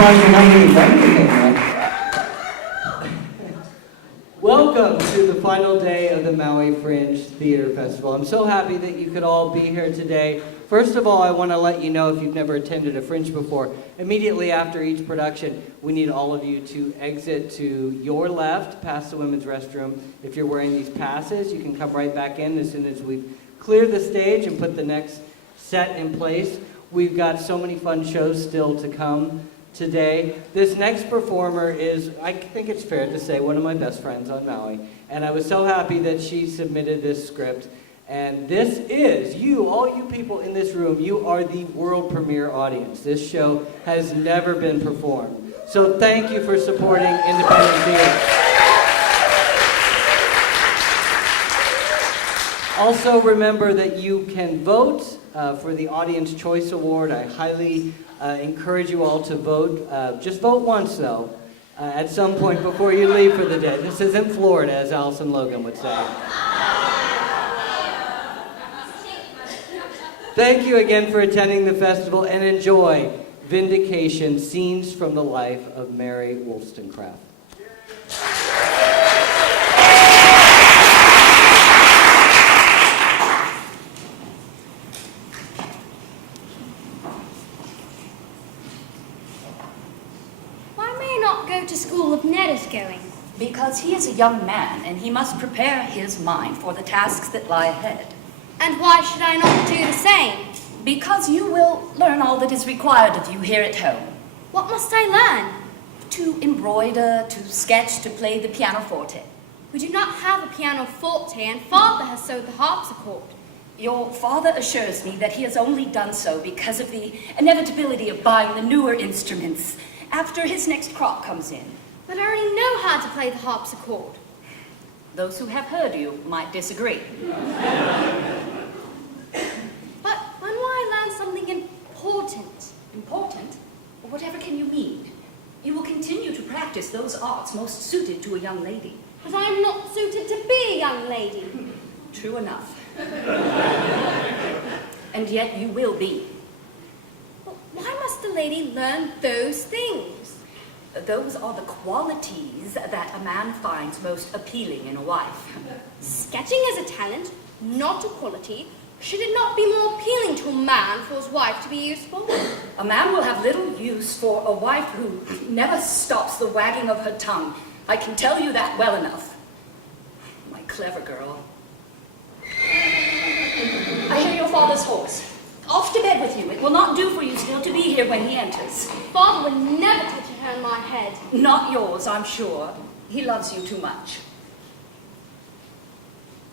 surprised you haven't even done anything yet. Welcome to the final day of the Maui Fringe Theater Festival. I'm so happy that you could all be here today. First of all, I want to let you know, if you've never attended a Fringe before, immediately after each production, we need all of you to exit to your left, past the women's restroom. If you're wearing these passes, you can come right back in as soon as we've cleared the stage and put the next set in place. We've got so many fun shows still to come today. This next performer is, I think it's fair to say, one of my best friends on Maui. And I was so happy that she submitted this script. And this is, all you people in this room, you are the world premiere audience. This show has never been performed. So thank you for supporting independent theater. Also remember that you can vote for the Audience Choice Award. I highly encourage you all to vote. Just vote once, though, at some point before you leave for the day. This isn't Florida, as Allison Logan would say. Thank you again for attending the festival, and enjoy Vindication, Scenes from the Life of Mary Wollstonecraft. To school if Ned is going? Because he is a young man, and he must prepare his mind for the tasks that lie ahead. And why should I not do the same? Because you will learn all that is required of you here at home. What must I learn? To embroider, to sketch, to play the pianoforte. We do not have a pianoforte, and Father has sewed the harpsichord. Your father assures me that he has only done so because of the inevitability of buying the newer instruments after his next crop comes in. But I already know how to play the harpsichord. Those who have heard you might disagree. But when will I learn something important? Important? Whatever can you mean? You will continue to practice those arts most suited to a young lady. But I am not suited to be a young lady. True enough. And yet you will be. Why must a lady learn those things? Those are the qualities that a man finds most appealing in a wife. Sketching is a talent, not a quality. Should it not be more appealing to a man for his wife to be useful? A man will have little use for a wife who never stops the wagging of her tongue. I can tell you that well enough. My clever girl. I hear your father's horse. Off to bed with you. It will not do for you still to be here when he enters. Father would never touch a hair on my head. Not yours, I'm sure. He loves you too much.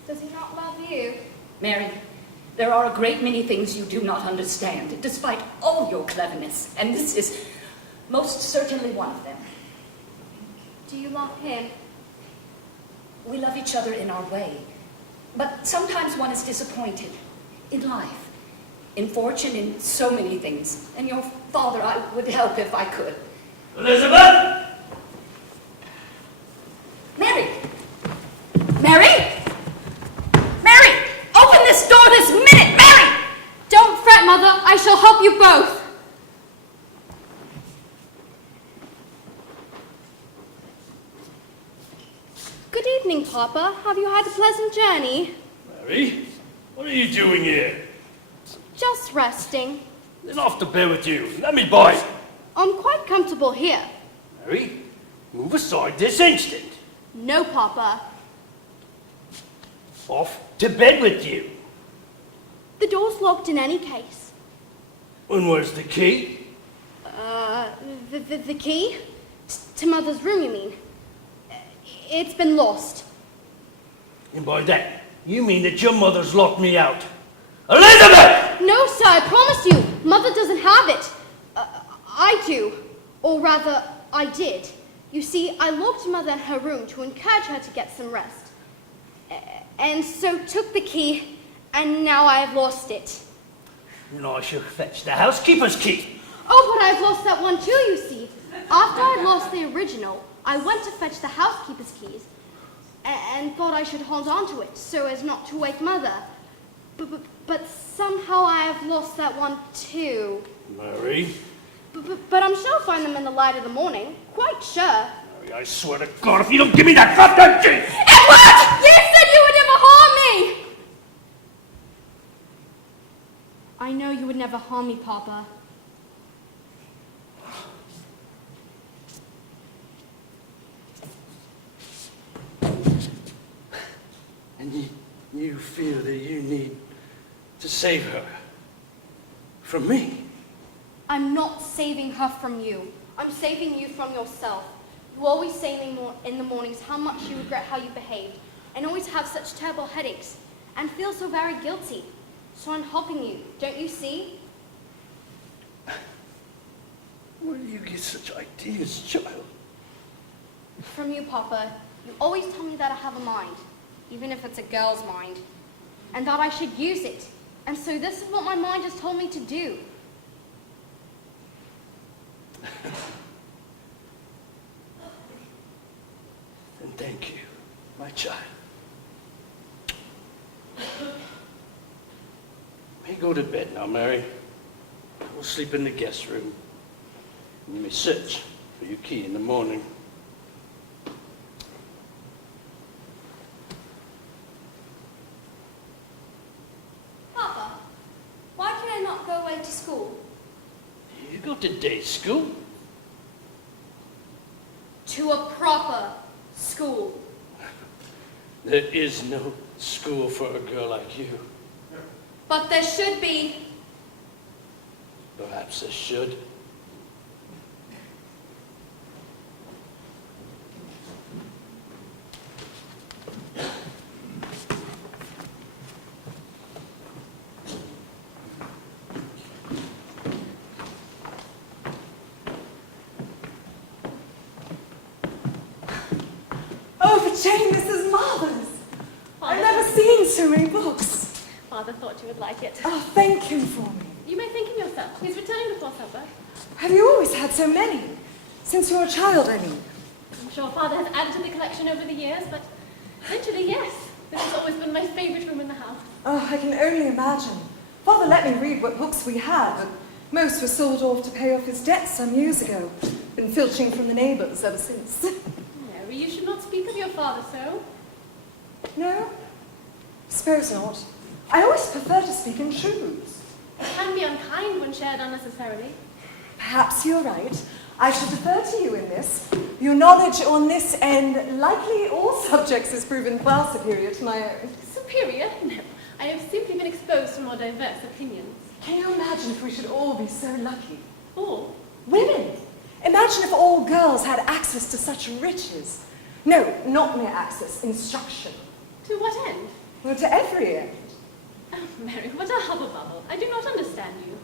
Does he not love you? Mary, there are a great many things you do not understand, despite all your cleverness, and this is most certainly one of them. Do you love him? We love each other in our way, but sometimes one is disappointed in life. In fortune, in so many things. And your father, I would help if I could. Elizabeth! Mary! Mary! Mary! Open this door this minute, Mary! Don't fret, Mother. I shall help you both. Good evening, Papa. Have you had a pleasant journey? Mary, what are you doing here? Just resting. Then off to bed with you. Let me by. I'm quite comfortable here. Mary, move aside this instant. No, Papa. Off to bed with you. The door's locked in any case. And where's the key? The key? To Mother's room, you mean? It's been lost. And by that, you mean that your mother's locked me out. Elizabeth! No, sir, I promise you. Mother doesn't have it. I do. Or rather, I did. You see, I locked Mother in her room to encourage her to get some rest. And so took the key, and now I have lost it. And I shall fetch the housekeeper's key. Oh, but I've lost that one too, you see. After I'd lost the original, I went to fetch the housekeeper's keys, and thought I should hold on to it so as not to wake Mother. But somehow I have lost that one too. Mary, But I'm sure I'll find them in the light of the morning. Quite sure. Mary, I swear to God, if you don't give me that goddamn key! Edward! You said you would never harm me! I know you would never harm me, Papa. And you feel that you need to save her from me? I'm not saving her from you. I'm saving you from yourself. You always say in the mornings how much you regret how you behaved, and always have such terrible headaches, and feel so very guilty. So I'm helping you, don't you see? Where do you get such ideas, child? From you, Papa. You always tell me that I have a mind, even if it's a girl's mind, and that I should use it. And so this is what my mind has told me to do. And thank you, my child. You may go to bed now, Mary. We'll sleep in the guest room. You may search for your key in the morning. Papa, why can I not go away to school? You go to day school? To a proper school. There is no school for a girl like you. But there should be. Perhaps there should. Oh, but Jane, this is marvellous. I've never seen so many books. Father thought you would like it. Oh, thank him for me. You may think him yourself. He's returning before supper. Have you always had so many? Since you were a child, I mean. I'm sure Father has added to the collection over the years, but eventually, yes. This has always been my favourite room in the house. Oh, I can only imagine. Father let me read what books we had, but most were sold off to pay off his debts some years ago. Been filching from the neighbours ever since. Mary, you should not speak of your father so. No? Suppose not. I always prefer to speak in truths. It can be unkind when shared unnecessarily. Perhaps you're right. I should defer to you in this. Your knowledge on this end, likely all subjects, has proven far superior to my own. Superior? No. I have simply been exposed to more diverse opinions. Can you imagine if we should all be so lucky? All? Women! Imagine if all girls had access to such riches. No, not mere access, instruction. To what end? Well, to every end. Oh, Mary, what a hubble-bubble. I do not understand you.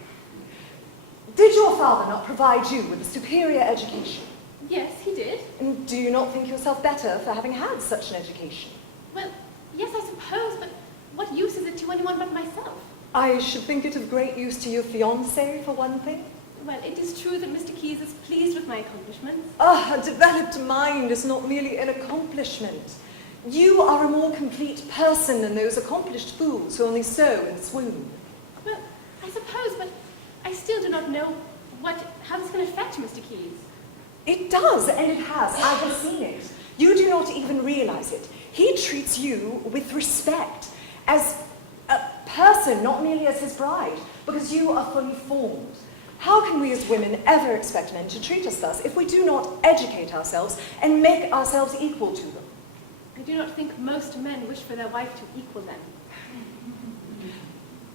Did your father not provide you with a superior education? Yes, he did. And do you not think yourself better for having had such an education? Well, yes, I suppose, but what use is it to anyone but myself? I should think it of great use to your fiancé, for one thing. Well, it is true that Mr. Keyes is pleased with my accomplishments. Ah, a developed mind is not merely an accomplishment. You are a more complete person than those accomplished fools who only sow and swoon. Well, I suppose, but I still do not know how this can affect Mr. Keyes. It does, and it has. I have seen it. You do not even realize it. He treats you with respect, as a person, not merely as his bride, because you are fully formed. How can we as women ever expect men to treat us thus if we do not educate ourselves and make ourselves equal to them? I do not think most men wish for their wife to equal them.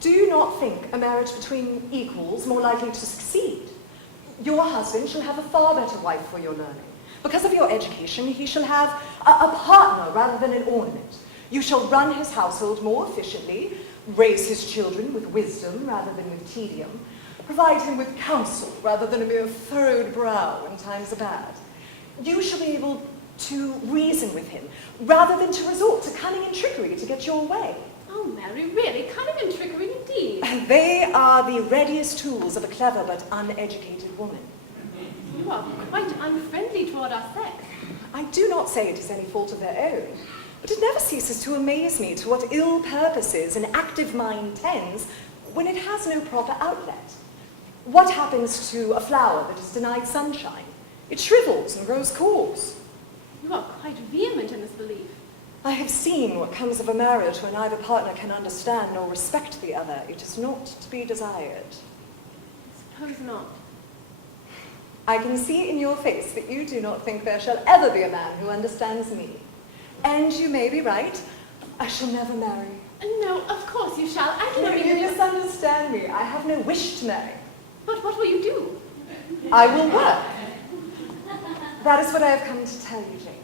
Do you not think a marriage between equals more likely to succeed? Your husband shall have a far better wife for your learning. Because of your education, he shall have a partner rather than an ornament. You shall run his household more efficiently, raise his children with wisdom rather than with tedium, provide him with counsel rather than a mere furrowed brow when times are bad. You shall be able to reason with him rather than to resort to cunning and trickery to get your way. Oh, Mary, really? Cunning and trickery indeed. They are the readiest tools of a clever but uneducated woman. You are quite unfriendly toward our sex. I do not say it is any fault of their own, but it never ceases to amaze me to what ill purposes an active mind tends when it has no proper outlet. What happens to a flower that is denied sunshine? It shrivels and grows coarse. You are quite vehement in this belief. I have seen what comes of a marriage where neither partner can understand nor respect the other. It is not to be desired. I suppose not. I can see in your face that you do not think there shall ever be a man who understands me. And you may be right. I shall never marry. No, of course you shall. I can only... You misunderstand me. I have no wish to marry. But what will you do? I will work. That is what I have come to tell you, Jane.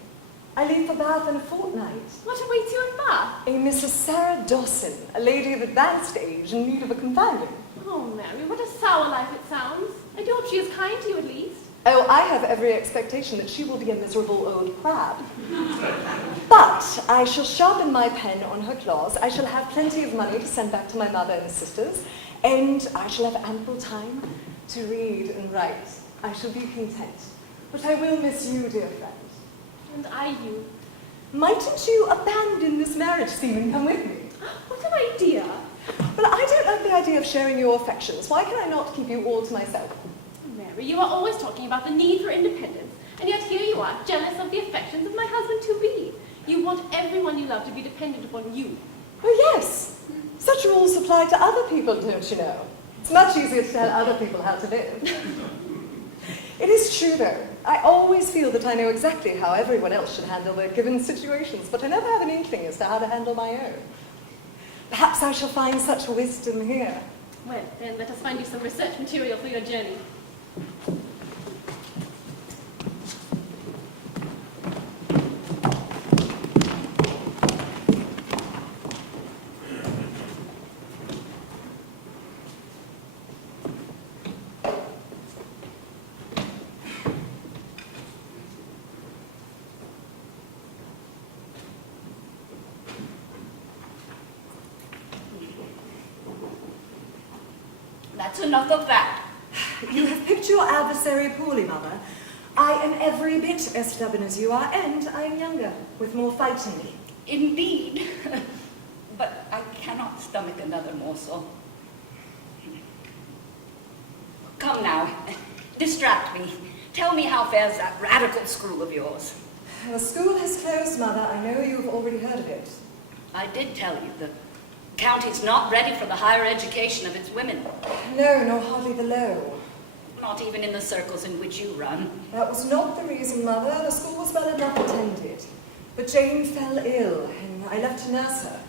I leave for Bath in a fortnight. What awaits you in Bath? A Mrs. Sara Dawson, a lady of advanced age in need of a companion. Oh, Mary, what a sour life it sounds. I do hope she is kind to you at least. Oh, I have every expectation that she will be a miserable old crab. But I shall sharpen my pen on her claws. I shall have plenty of money to send back to my mother and sisters, and I shall have ample time to read and write. I shall be content. But I will miss you, dear friend. And I you. Mightn't you abandon this marriage scene and come with me? What an idea. Well, I don't like the idea of sharing your affections. Why can I not keep you all to myself? Mary, you are always talking about the need for independence, and yet here you are, jealous of the affections of my husband-to-be. You want everyone you love to be dependent upon you. Oh, yes. Such rules apply to other people, don't you know? It's much easier to tell other people how to live. It is true, though. I always feel that I know exactly how everyone else should handle their given situations, but I never have an inkling as to how to handle my own. Perhaps I shall find such wisdom here. Well, then let us find you some research material for your journey. That's enough of that. You have picked your adversary poorly, Mother. I am every bit as stubborn as you are, and I am younger, with more fight in me. Indeed. But I cannot stomach another morsel. Come now, distract me. Tell me how fares that radical school of yours. The school has closed, Mother. I know you have already heard of it. I did tell you the county's not ready for the higher education of its women. No, nor hardly the low. Not even in the circles in which you run. That was not the reason, Mother. The school was well enough attended. But Jane fell ill, and I left to nurse her.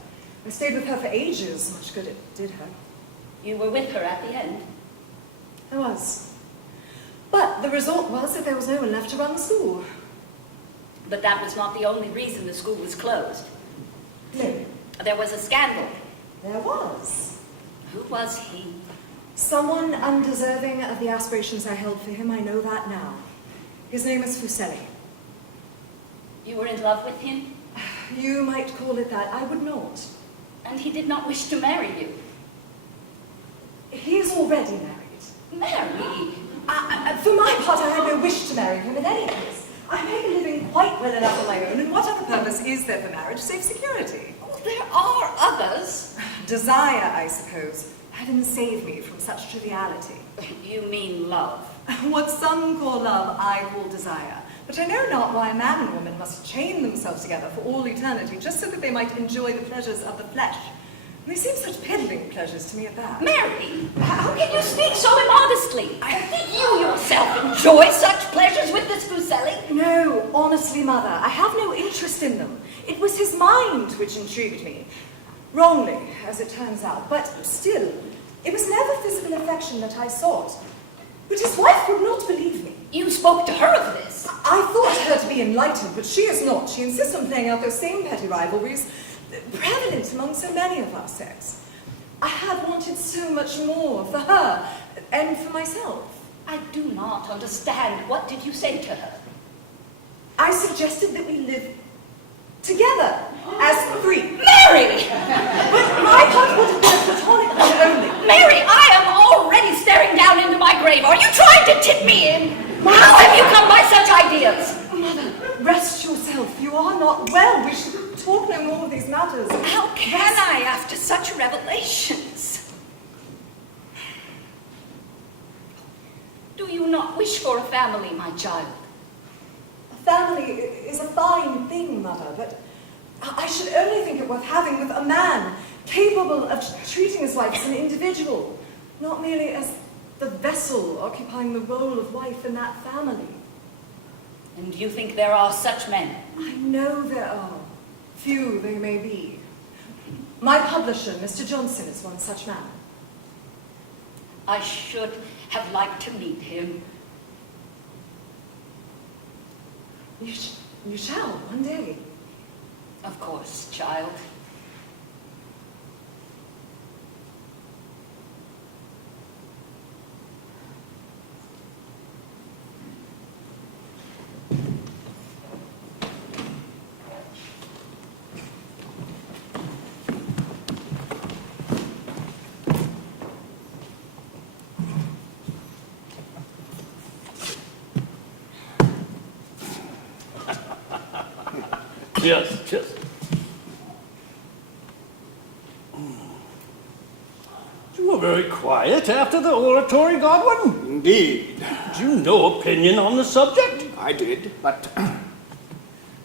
I stayed with her for ages. Much good it did her. You were with her at the end. I was. But the result was that there was no one left to run the school. But that was not the only reason the school was closed. No. There was a scandal. There was. Who was he? Someone undeserving of the aspirations I held for him. I know that now. His name is Fuseli. You were in love with him? You might call it that. I would not. And he did not wish to marry you? He is already married. Marry? For my part, I had no wish to marry him in any case. I make a living quite well enough on my own, and what other purpose is there for marriage save security? Oh, there are others. Desire, I suppose. Heaven save me from such triviality. You mean love? What some call love, I call desire. But I know not why a man and woman must chain themselves together for all eternity just so that they might enjoy the pleasures of the flesh. And they seem such piddling pleasures to me at that. Mary, how can you speak so immodestly? Did you yourself enjoy such pleasures with this Fuseli? No, honestly, Mother, I have no interest in them. It was his mind which intrigued me. Wrongly, as it turns out, but still, it was never physical affection that I sought. But his wife would not believe me. You spoke to her of this? I thought her to be enlightened, but she is not. She insists on playing out those same petty rivalries prevalent among so many of our sex. I had wanted so much more for her and for myself. I do not understand. What did you say to her? I suggested that we live together as three. Mary! But my part would have been a platonic one only. Mary, I am already staring down into my grave. Are you trying to tip me in? How have you come by such ideas? Mother, rest yourself. You are not well. We should talk no more of these matters. How can I after such revelations? not wish for a family, my child. A family is a fine thing, Mother, but I should only think it worth having with a man capable of treating his wife as an individual, not merely as the vessel occupying the role of wife in that family. And you think there are such men? I know there are. Few they may be. My publisher, Mr. Johnson, is one such man. I should have liked to meet him. You shall, one day. Of course, child. Yes. You were very quiet after the oratory, Godwin. Indeed. Had you no opinion on the subject? I did, but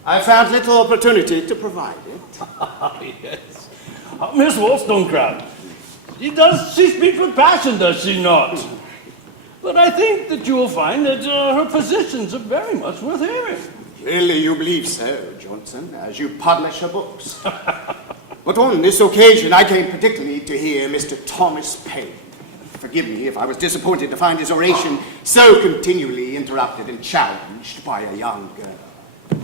I found little opportunity to provide it. Yes. Miss Wollstonecraft. She speaks with passion, does she not? But I think that you will find that her positions are very much worth hearing. Clearly you believe so, Johnson, as you publish her books. But on this occasion, I came particularly to hear Mr. Thomas Paine. Forgive me if I was disappointed to find his oration so continually interrupted and challenged by a young girl.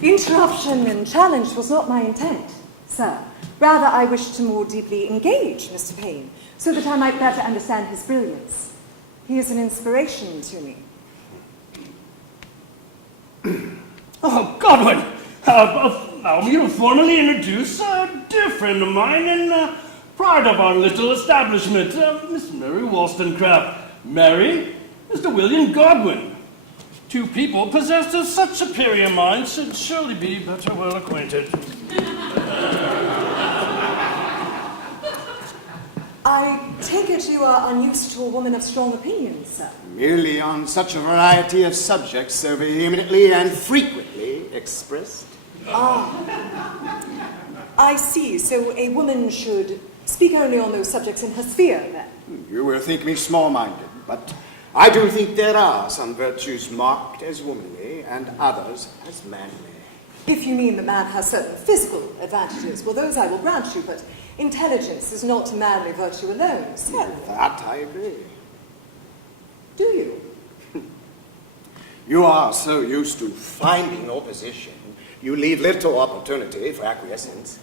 Interruption and challenge was not my intent, sir. Rather, I wished to more deeply engage Mr. Paine, so that I might better understand his brilliance. He is an inspiration to me. Oh, Godwin, allow me to formally introduce a dear friend of mine and pride of our little establishment, Miss Mary Wollstonecraft. Mary, Mr. William Godwin. Two people possessed of such superior minds should surely be better well acquainted. I take it you are unused to a woman of strong opinions, sir. Merely on such a variety of subjects so vehemently and frequently expressed. Ah, I see. So a woman should speak only on those subjects in her sphere, then. You will think me small-minded, but I do think there are some virtues marked as womanly and others as manly. If you mean the man has certain physical advantages, well, those I will grant you, but intelligence is not a manly virtue alone, so... That I agree. Do you? You are so used to finding opposition, you leave little opportunity for acquiescence.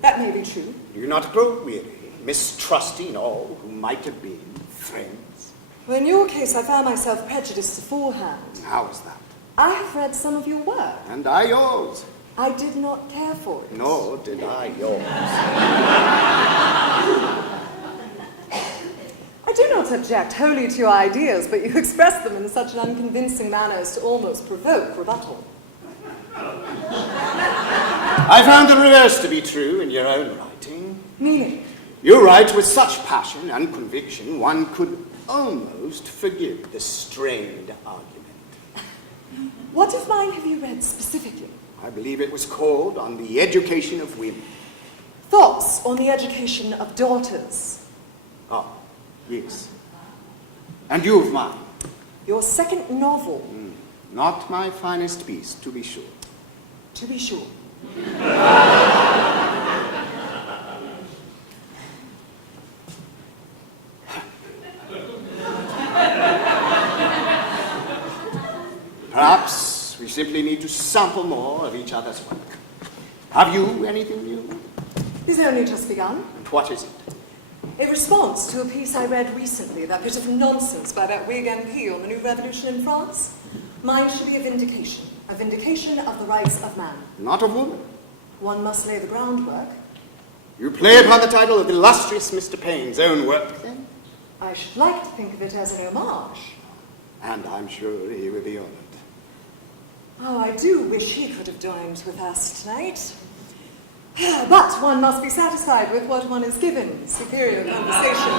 That may be true. Do you not grow weary, mistrusting all who might have been friends? Well, in your case, I found myself prejudiced beforehand. How is that? I have read some of your work. And I yours. I did not care for it. Nor did I yours. I do not object wholly to your ideas, but you express them in such an unconvincing manner as to almost provoke rebuttal. I found the reverse to be true in your own writing. Meaning? You write with such passion and conviction, one could almost forgive the strained argument. What of mine have you read specifically? I believe it was called On the Education of Women. Thoughts on the education of daughters. Ah, yes. And you of mine? Your second novel. Not my finest piece, to be sure. To be sure. Perhaps we simply need to sample more of each other's work. Have you anything new? It's only just begun. And what is it? A response to a piece I read recently, that bit of nonsense by that Whig MP on the new revolution in France. Mine should be a vindication of the rights of man. Not of woman. One must lay the groundwork. You play upon the title of illustrious Mr. Paine's own work, then? I should like to think of it as an homage. And I'm sure he will be honored. Oh, I do wish he could have dined with us tonight. But one must be satisfied with what one is given. Superior conversation.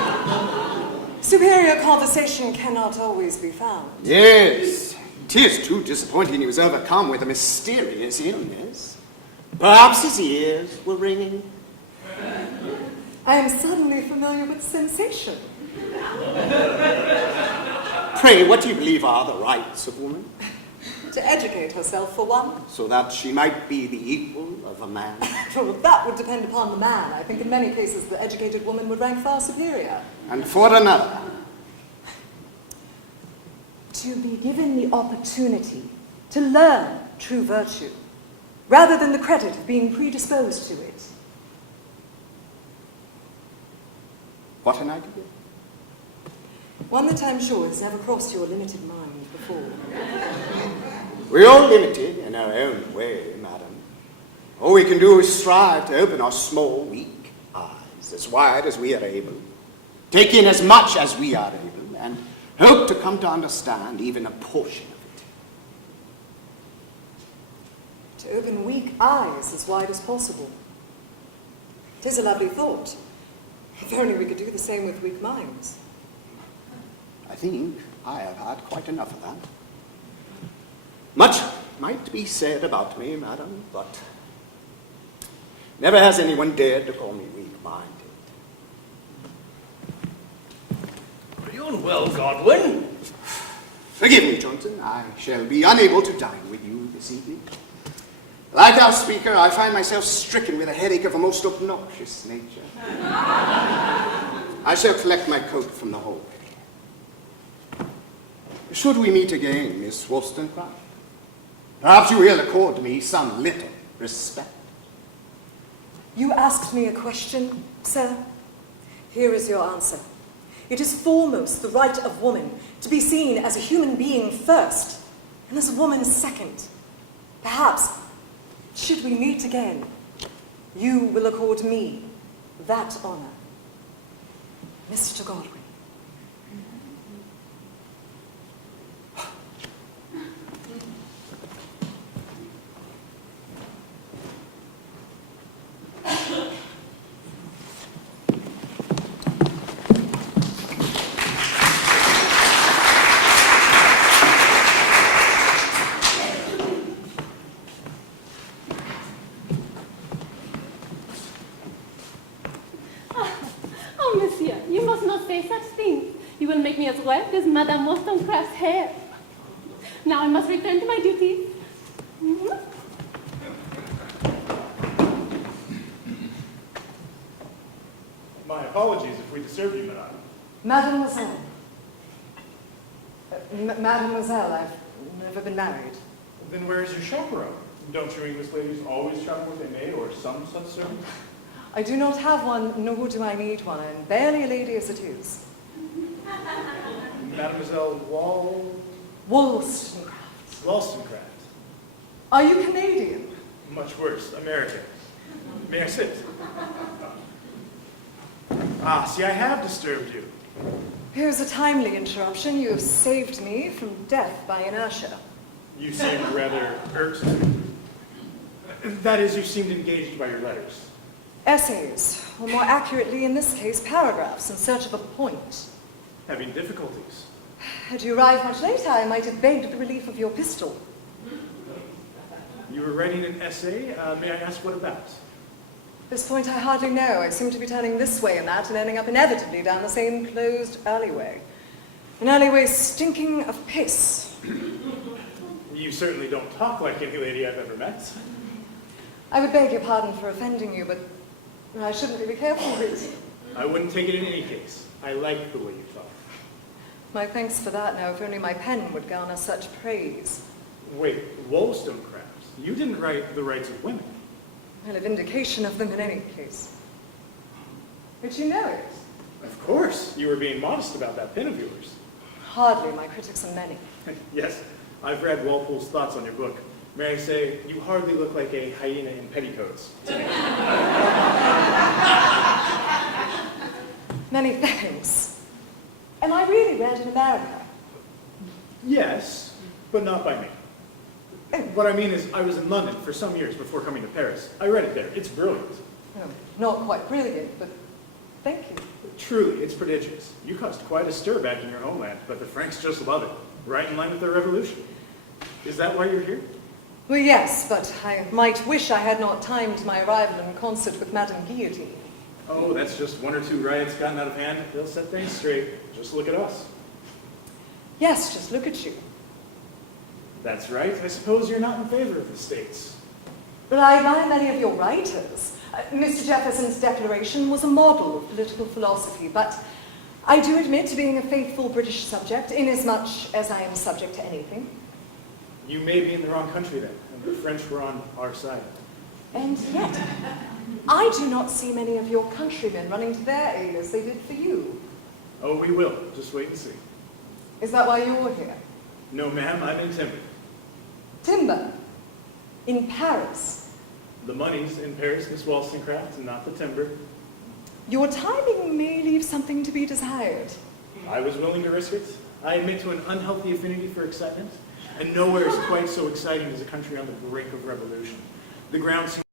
Superior conversation cannot always be found. Yes, 'tis too disappointing he was overcome with a mysterious illness. Perhaps his ears were ringing. I am suddenly familiar with sensation. Pray, what do you believe are the rights of woman? To educate herself, for one. So that she might be the equal of a man. Well, that would depend upon the man. I think in many cases the educated woman would rank far superior. And for another, To be given the opportunity to learn true virtue, rather than the credit of being predisposed to it. what an idea. One that I'm sure has never crossed your limited mind before. We're all limited in our own way, madam. All we can do is strive to open our small, weak eyes as wide as we are able, take in as much as we are able, and hope to come to understand even a portion of it. To open weak eyes as wide as possible. 'Tis a lovely thought. If only we could do the same with weak minds. I think I have had quite enough of that. Much might be said about me, madam, but never has anyone dared to call me weak-minded. Are you unwell, Godwin? Forgive me, Johnson. I shall be unable to dine with you this evening. Like our speaker, I find myself stricken with a headache of a most obnoxious nature. I shall collect my coat from the hallway. Should we meet again, Miss Wollstonecraft, perhaps you will accord me some little respect. You asked me a question, sir. Here is your answer. It is foremost the right of woman to be seen as a human being first, and as a woman second. Perhaps, should we meet again, you will accord me that honor. Mr. Godwin. Oh, monsieur, you must not say such things. You will make me as red as Madame Wollstonecraft's hair. Now I must return to my duties. My apologies if we disturbed you, madame. Mademoiselle. Mademoiselle, I've never been married. Then where is your chaperone? Don't you English ladies always travel with a maid or some such servant? I do not have one, nor do I need one. I'm barely a lady as it is. Mademoiselle Wollstonecraft. Wollstonecraft. Are you Canadian? Much worse, American. May I sit? Ah, see, I have disturbed you. Here's a timely interruption. You have saved me from death by inertia. You seemed rather irked. That is, you seemed engaged by your letters. Essays, or more accurately in this case, paragraphs in search of a point. Having difficulties. Had you arrived much later, I might have begged the relief of your pistol. You were writing an essay. May I ask what about? At this point, I hardly know. I seem to be turning this way and that and ending up inevitably down the same closed alleyway. An alleyway stinking of piss. You certainly don't talk like any lady I've ever met. I would beg your pardon for offending you, but I shouldn't be careful with you. I wouldn't take it in any case. I like the way you talk. My thanks for that. Now, if only my pen would garner such praise. Wait, Wollstonecraft? You didn't write The Rights of Women. Well, a vindication of them in any case. But you know it. Of course. You were being modest about that pen of yours. Hardly. My critics are many. Yes, I've read Walpole's thoughts on your book. May I say, you hardly look like a hyena in petticoats. Many thanks. Am I really read in America? Yes, but not by me. What I mean is, I was in London for some years before coming to Paris. I read it there. It's brilliant. Oh, not quite brilliant, but thank you. Truly, it's prodigious. You caused quite a stir back in your homeland, but the Franks just love it. Right in line with their revolution. Is that why you're here? Well, yes, but I might wish I had not timed my arrival in concert with Madame Guillotine. Oh, that's just one or two riots gotten out of hand. They'll set things straight. Just look at us. Yes, just look at you. That's right. I suppose you're not in favor of the states. But I admire many of your writers. Mr. Jefferson's Declaration was a model of political philosophy, but I do admit to being a faithful British subject, inasmuch as I am subject to anything. You may be in the wrong country then, and the French were on our side. And yet, I do not see many of your countrymen running to their aid as they did for you. Oh, we will. Just wait and see. Is that why you're here? No, ma'am, I'm in timber. Timber? In Paris? The money's in Paris, Miss Wollstonecraft, and not the timber. Your timing may leave something to be desired. I was willing to risk it. I admit to an unhealthy affinity for excitement, and nowhere is quite so exciting as a country on the brink of revolution. The ground seems